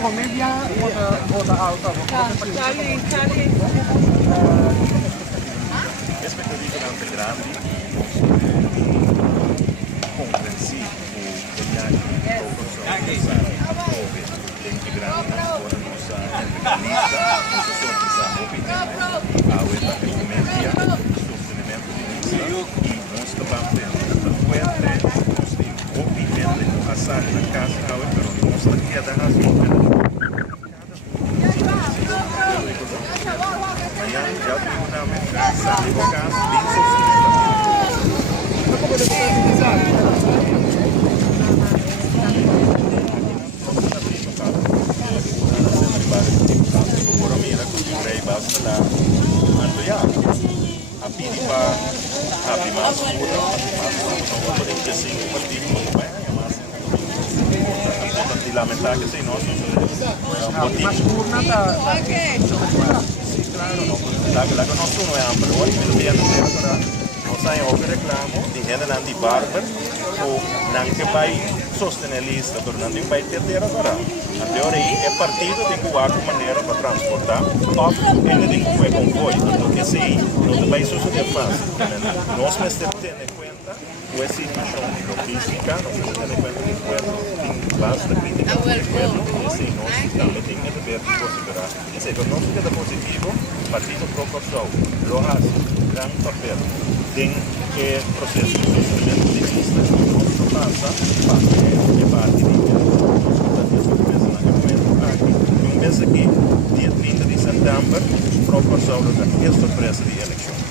Comedia oder auto. Charlie. Aspettative tante grandi, comprensivo, degli anni approve degli grandi ancora non sa lista, non si sono pensato a questa media, sostenimento di lista, e non stavamo prendendo la fuente, non stiamo ovviamente passare la casa, però non sta chiedendo a svolgere. Já tribunalmente advogados bem lamentar que sei nós la conoscono è ampio, ora mi dobbiamo dire non sai che reclamo di gente di barber o neanche vai sostenere lista per non vai terra ora. A teoria è partito di qualche maniera per trasportare o ele di come con voi, perché se non vai succedere fácil. Nós mas ter conta questa situazione logistica, non si tiene conta di quello in base quindi e se non si também tem que ver considerar. E se per non fica positivo, partito procorso lo ha gran papel tem que processo de sostenimento de lista não passa e parte de um mês aqui, dia 30 de setembro, procorso da surpresa de eleição.